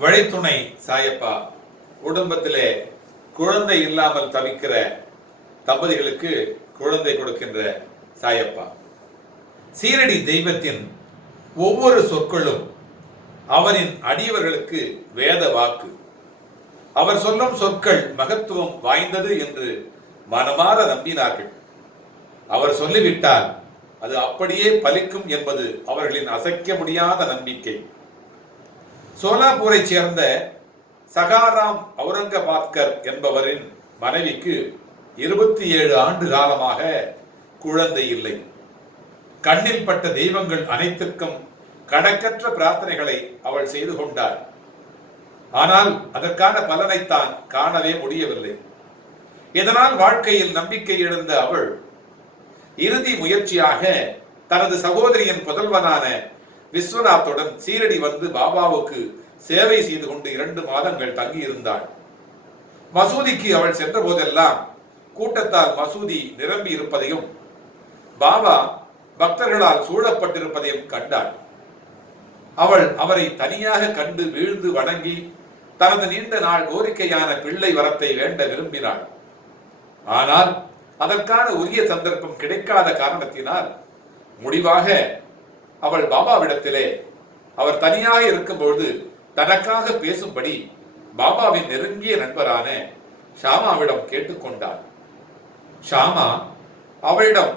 வழித்துணை சாயப்பா குடும்பத்திலே குழந்தை இல்லாமல் தவிக்கிற தம்பதிகளுக்கு குழந்தை கொடுக்கின்ற சாயப்பா. சீரடி தெய்வத்தின் ஒவ்வொரு சொற்களும் அவரின் அடியவர்களுக்கு வேத வாக்கு. அவர் சொல்லும் சொற்கள் மகத்துவம் வாய்ந்தது என்று மனமாற நம்பினார்கள். அவர் சொல்லிவிட்டால் அது அப்படியே பலிக்கும் என்பது அவர்களின் அசைக்க முடியாத நம்பிக்கை. சோலாப்பூரை சேர்ந்த சகாராம் அவுரங்கபாத்கர் என்பவரின் மனைவிக்கு 27 ஆண்டு காலமாக குழந்தை இல்லை. கண்ணில் பட்ட தெய்வங்கள் அனைத்துக்கும் கணக்கற்ற பிரார்த்தனைகளை அவள் செய்து கொண்டாள். ஆனால் அதற்கான பலனைத்தான் காணவே முடியவில்லை. இதனால் வாழ்க்கையில் நம்பிக்கை இழந்த அவள் இறுதி முயற்சியாக தனது சகோதரியின் புதல்வனான விஸ்வநாத்துடன் சீரடி வந்து பாபாவுக்கு சேவை செய்து கொண்டு 2 மாதங்கள் தங்கியிருந்தாள். மசூதிக்கு அவள் சென்ற போதெல்லாம் கூட்டத்தால் மசூதி நிரம்பி இருப்பதையும் பாபா பக்தர்களால் சூழப்பட்டிருப்பதையும் கண்டாள். அவள் அவரை தனியாக கண்டு வீழ்ந்து வணங்கி தனது நீண்ட நாள் கோரிக்கையான பிள்ளை வரத்தை வேண்ட விரும்பினாள். ஆனால் அதற்கான உரிய சந்தர்ப்பம் கிடைக்காத காரணத்தினால் முடிவாக அவள் பாபாவிடத்திலே அவர் தனியாக இருக்கும்பொழுது தனக்காக பேசும்படி பாபாவின் நெருங்கிய நண்பரான ஷாமாவிடம் கேட்டுக்கொண்டாள். ஷாமா அவளிடம்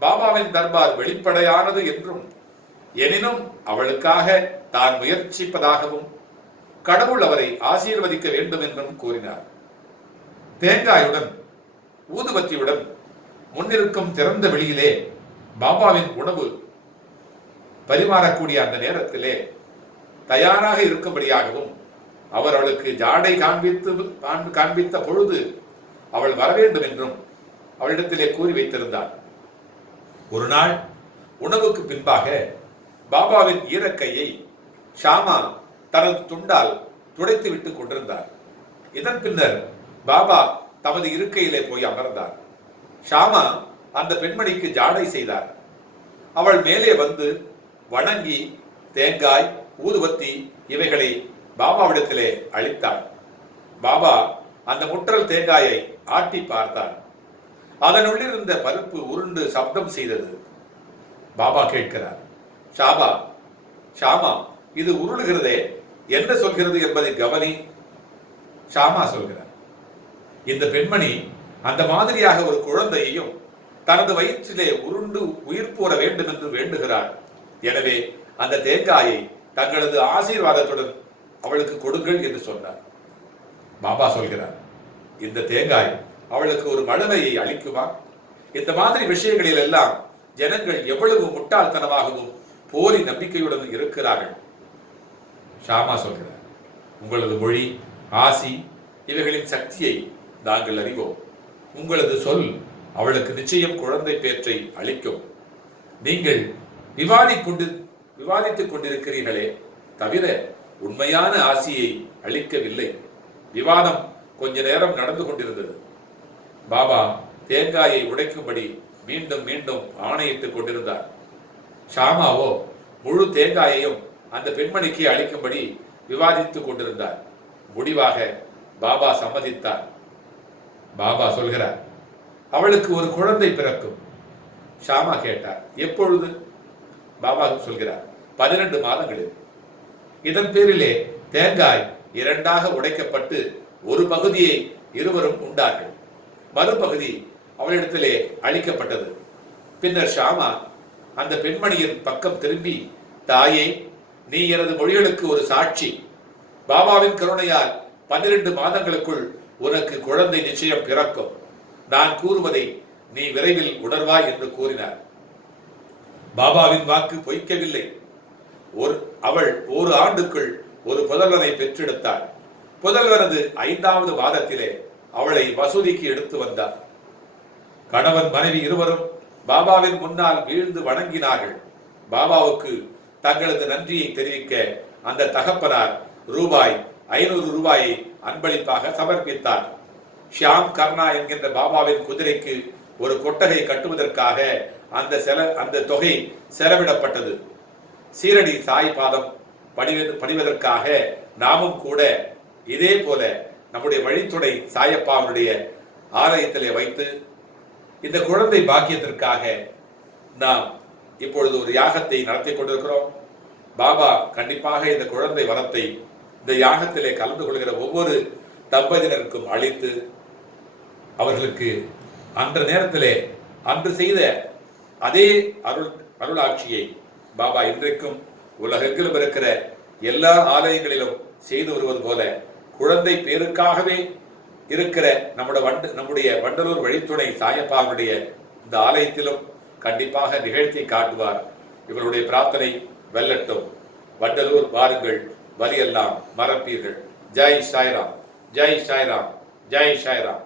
பாபாவின் தர்பார் வெளிப்படையானது என்றும் எனினும் அவளுக்காக தான் முயற்சிப்பதாகவும் கடவுள் அவரை ஆசீர்வதிக்க வேண்டும் என்றும் கூறினார். தேங்காயுடன் ஊதுபத்தியுடன் முன்னிருக்கும் திறந்த வெளியிலே பாபாவின் உணவு பரிமாறக்கூடிய அந்த நேரத்திலே தயாராக இருக்கும்படியாகவும் அவர் அவளுக்கு ஜாடை காண்பித்த பொழுது அவள் வர வேண்டும் என்றும் அவளிடத்திலே கூறி வைத்திருந்தார். ஒரு நாள் உணவுக்கு பின்பாக பாபாவின் ஈரக்கையை ஷாமா தனது துண்டால் துடைத்து விட்டுக் கொண்டிருந்தார். இதன் பின்னர் பாபா தமது இருக்கையிலே போய் அமர்ந்தார். ஷாமா அந்த பெண்மணிக்கு ஜாடை செய்தார். அவள் மேலே வந்து வணங்கி தேங்காய் ஊதுபத்தி இவைகளை பாபாவிடத்திலே அளித்தாள். பாபா அந்த முற்றல் தேங்காயை ஆட்டி பார்த்தார். அதனுள்ளிருந்த பருப்பு உருண்டு சப்தம் செய்தது. பாபா கேட்கிறார், ஷாமா இது உருளுகிறதே, என்ன சொல்கிறது என்பதை கவனி. ஷாமா சொல்கிறார், இந்த பெண்மணி அந்த மாதிரியாக ஒரு குழந்தையையும் தனது வயிற்றிலே உருண்டு உயிர் போற வேண்டும் என்று வேண்டுகிறாள். எனவே அந்த தேங்காயை தங்களது ஆசீர்வாதத்துடன் அவளுக்கு கொடுங்கள் என்று சொன்னார். பாபா சொல்கிறார், இந்த தேங்காய் அவளுக்கு ஒரு மழலையை அளிக்குமா? இந்த மாதிரி விஷயங்களில் எல்லாம் ஜனங்கள் எவ்வளவு முட்டாள்தனமாகவும் போலி நம்பிக்கையுடன் இருக்கிறார்கள். ஷாமா சொல்கிறார், உங்களது மொழி ஆசி இவைகளின் சக்தியை நாங்கள் அறிவோம். உங்களது சொல் அவளுக்கு நிச்சயம் குழந்தை பேற்றை அளிக்கும். நீங்கள் விவாதித்துக் கொண்டிருக்கிறீர்களே தவிர உண்மையான ஆசியை அளிக்கவில்லை. விவாதம் கொஞ்ச நேரம் நடந்து கொண்டிருந்தது. பாபா தேங்காயை உடைக்கும்படி மீண்டும் மீண்டும் ஆணையிட்டுக் கொண்டிருந்தார். ஷாமாவோ முழு தேங்காயையும் அந்த பெண்மணிக்கு அளிக்கும்படி விவாதித்துக் கொண்டிருந்தார். முடிவாக பாபா சம்மதித்தார். பாபா சொல்கிறார், அவளுக்கு ஒரு குழந்தை பிறக்கும். ஷாமா கேட்டார், எப்பொழுது? பாபா சொல்கிறார், 12 மாதங்களில். இதன் பேரிலே தேங்காய் 2ஆக உடைக்கப்பட்டு ஒரு பகுதியை இருவரும் உண்டார்கள். மறுபகுதி அவளிடத்திலே அளிக்கப்பட்டது. பின்னர் ஷாமா அந்த பெண்மணியின் பக்கம் திரும்பி, தாயே, நீ எனது மொழிகளுக்கு ஒரு சாட்சி. பாபாவின் கருணையால் 12 மாதங்களுக்குள் உனக்கு குழந்தை நிச்சயம் பிறக்கும். நான் கூறுவதை நீ விரைவில் உணர்வாய் என்று கூறினார். பாபாவின் வாக்கு பொய்க்கவில்லை. அவள் 1 ஆண்டுக்குள் ஒரு புதல்வனை பெற்றெடுத்தாள். புதல்வனது 5வது மாதத்திலே அவளை மசூதிக்கு எடுத்து வந்தார். கணவன் மனைவி இருவரும் பாபாவின் முன்னால் வீழ்ந்து வணங்கினார்கள். பாபாவுக்கு தங்களது நன்றியை தெரிவிக்க அந்த தகப்பனார் ரூபாய் 500 அன்பளிப்பாக சமர்ப்பித்தார். ஷியாம் கர்ணா என்கின்ற பாபாவின் குதிரைக்கு ஒரு கொட்டகை கட்டுவதற்காக அந்த தொகை செலவிடப்பட்டது. சீரடி சாய் பாதம் படிவதற்காக நாமும் கூட இதே போல நம்முடைய வழித்துணை சாயப்பாவுடைய ஆலயத்திலே வைத்து இந்த குழந்தை பாக்கியத்திற்காக நாம் இப்பொழுது ஒரு யாகத்தை நடத்தி கொண்டிருக்கிறோம். பாபா கண்டிப்பாக இந்த குழந்தை வரத்தை இந்த யாகத்திலே கலந்து கொள்கிற ஒவ்வொரு தம்பதியினருக்கும் அளித்து அவர்களுக்கு அன்ற நேரத்திலே அன்று செய்த அதே அருளாட்சியை பாபா இன்றைக்கும் உலகெங்கிலும் இருக்கிற எல்லா ஆலயங்களிலும் செய்து வருவது போல குழந்தை பேருக்காகவே இருக்கிற நம்முடைய வண்டலூர் வழித்துணை சாயப்பாவுடைய இந்த ஆலயத்திலும் கண்டிப்பாக நிகழ்த்தி காட்டுவார். இவருடைய பிரார்த்தனை வெல்லட்டும். வண்டலூர் வாருங்கள், வலியெல்லாம் மறப்பீர்கள். ஜெய் சாய்ராம், ஜெய் சாய்ராம், ஜெய் சாய்ராம்.